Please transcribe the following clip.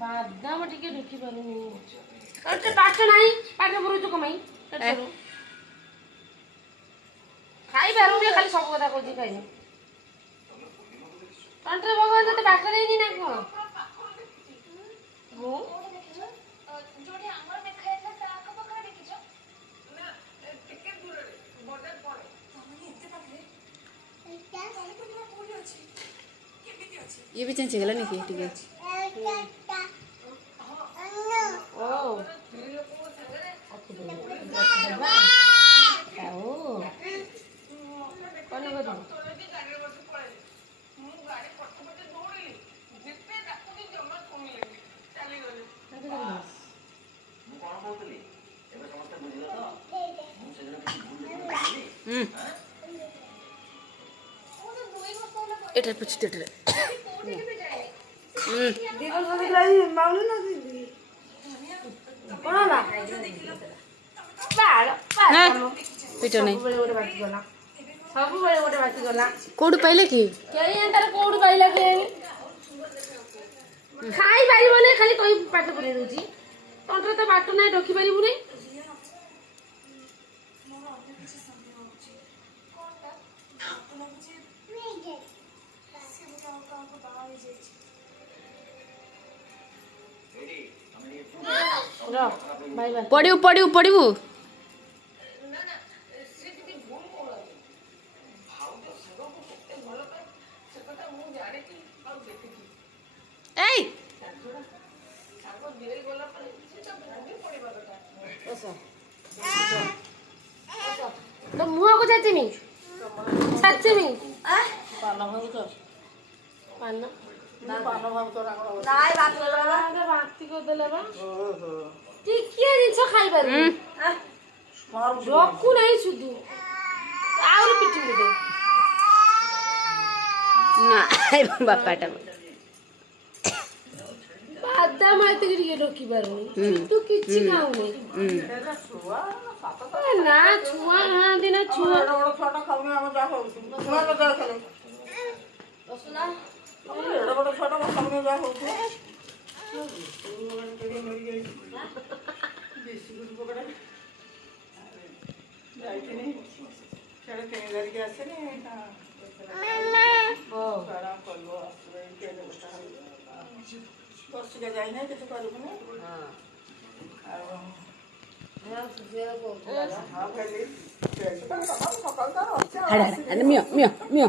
ବାଦାମ ଟିକେ ଢୋକି ପାରୁନି ପାଠ ନାହିଁ ପାଠ ପଢୁଛୁ କମାଇ ଖାଇ ପାରୁନି ଖାଲି ସବୁ କଥା କହୁଛି ଖାଇନି ତଣ୍ଟିରେ ଭଗବାନ ତତେ ବାଟ ଦେଇନି ନା କଣ ମୁଁ ये भी चेंज गला नहीं ठीक है ओ कौन करू एटर पुछ एटर ସବୁବେଳେ ଗୋଟେ ବାଟି ଗଲା କୋଉଠୁ ପାଇଲେ କି ତାର କୋଉଠୁ ପାଇଲା ଖାଇ ପାରିବନି ଖାଲି କହି ପାଠ ପଢେଇ ଦଉଛି ତଣ୍ଟରେ ତ ବାଟ ନାହିଁ ଢୋକି ପାରିବୁନି पढ़ू पढ़ू पढ़ू तो मुह को छाचिमी छाचिमी पान बांती को देले बा टिकिया जिंस खाई पारू रखू नहीं सुधु आउरी पिटी दे ना बापाटा बादाम आते के ढोकी पारूनी तू किछि खाऊनी ना छुआ ना दिना छुआ छोटा खाऊनी हम जा होउछु छुआ न जा खाले सुना एड़ा बड़ छोटा खाऊनी जा होउछु बिस्कुट पकड़ा जाइथिनी छेड़ के घर के आसे ने मम्मा ओ सारा कलो आसे के बता बस के जाई ना किछ करू ने हां मियो मियो मियो मियो